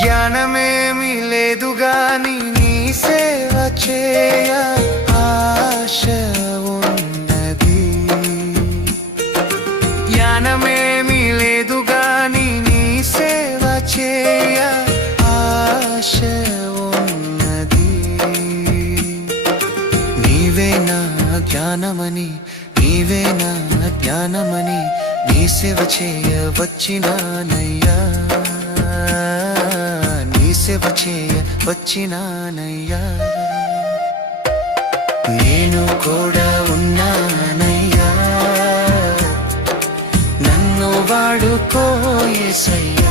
జ్ఞానమేమి లేదు గాని నీ సేవ చేయ ఆశ ఉన్నది. జ్ఞానమేమి లేదు గాని నీ సేవ చేయ ఆశ ఉన్నది. నీవే నా జ్ఞానమని, నీవే నా జ్ఞానమని నీ సేవ చేయ వచ్చినానయ్యా, నీ సేవ చేయ వచ్చినానయ్యా. నేను కూడా ఉన్నానయ్యా, నన్ను వాడుకో యేసయ్యా.